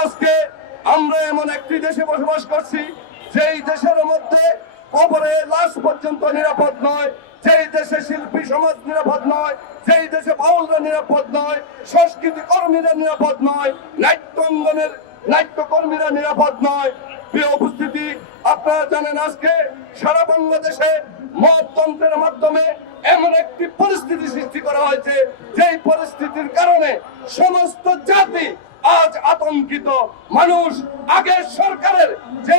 আজকে আমরা এমন একটি দেশে বসবাস করছি, যেই দেশের মধ্যে কবরে লাশ পর্যন্ত নিরাপদ নয়, যেই দেশে শিল্পী সমাজ নিরাপদ নয়, যেই দেশে বাউলরা নিরাপদ নয়, সংস্কৃতি কর্মীরা নিরাপদ নয় নাট্যাঙ্গনের নাট্যকর্মীরা নিরাপদ নয়। প্রিয় উপস্থিতি, আপনারা জানেন আজকে সারা বাংলাদেশে মততন্ত্রের মাধ্যমে এমন একটি পরিস্থিতি সৃষ্টি করা হয়েছে, যেই পরিস্থিতির কারণে সমস্ত জাতি আজ আতঙ্কিত মানুষ আগের সরকারের যে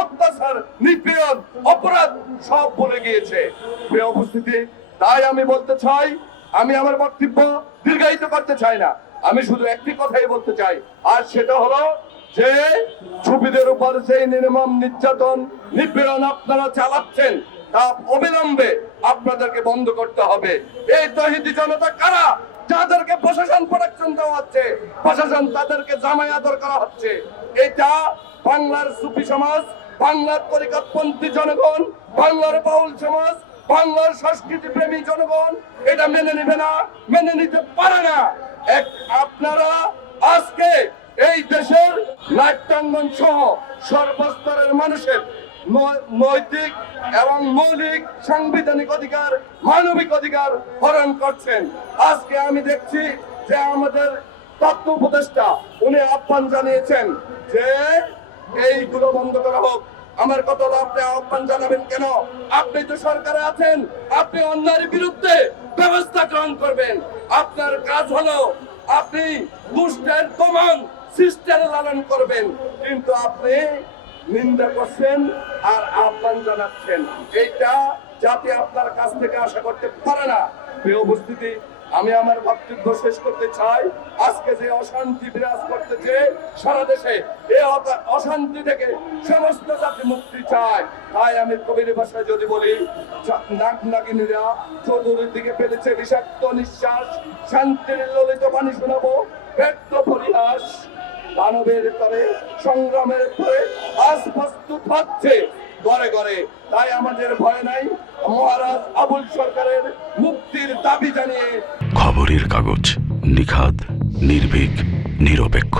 অত্যাচার, নিপীড়ন, অপরাধ সব ভুলে গিয়েছে। উপস্থিতি, তাই আমি বলতে চাই, আমি আমার বক্তব্য দীর্ঘায়িত করতে চাই না। আমি শুধু একটি কথাই বলতে চাই, আর সেটা হলো যে ছবিদের উপর সেই নির্মম নির্যাতন, নিপীড়ন আপনারা চালাচ্ছেন, তা অবিলম্বে আপনাদেরকে বন্ধ করতে হবে। এই তহিদি জনতা কারা? যাদেরকে প্রশাসন প্রোটেকশন দেওয়া হচ্ছে, প্রশাসন তাদেরকে জামাই আদর করা হচ্ছে। এটা বাংলার সুফি সমাজ, বাংলার তরিকাপন্থী জনগণ, বাংলার বাউল সমাজ, বাংলার সংস্কৃতি প্রেমী জনগণ, এটা মেনে নেবে না, মেনে নিতে পারে না। এক আপনারা আজকে এই দেশের নাট্যাঙ্গন সহ সর্বস্তরের মানুষের নৈতিক এবং মৌলিক সাংবিধানিক অধিকার, মানবিক অধিকার হরণ করছেন। আজকে আমি দেখছি যে আমাদের তত্ত্ব উপদেষ্টা, উনি আহ্বান জানিয়েছেন যে এইগুলো বন্ধ করা হোক। আমার হলো, আপনি আহ্বান জানাবেন কেন? আপনি তো সরকারে আছেন, আপনি অন্যায়ের বিরুদ্ধে ব্যবস্থা গ্রহণ করবেন। আপনার কাজ হলো, আপনি দুষ্টের দমন সৃষ্টের লালন করবেন। কিন্তু আপনি নিন্দা করছেন আর আহ্বান জানাচ্ছেন। এইটা জাতি আপনার কাছ থেকে আশা করতে পারে না। প্রিয় উপস্থিতি, আমি আমার বক্তব্য শেষ করতে চাই। আজকে যে অশান্তি বিরাজ করতেছে সারা দেশে এই অশান্তি থেকে সমস্ত জাতি মুক্তি চায়। তাই আমি কবির ভাষায় যদি বলি নাক নাগিনীরা চতুর্দিকে ফেলেছে বিষাক্ত নিঃশ্বাস, শান্তির ললিত বাণী শোনাবো ব্যক্ত পরিহাস। দানবের করে সংগ্রামের করে আজ প্রস্তুত হচ্ছে ঘরে ঘরে, তাই আমাদের ভয় নাই। মহারাজ আবুল সরকারের মুক্তির দাবি জানিয়ে খবরের কাগজ নিখাদ, নির্ভীক, নিরপেক্ষ।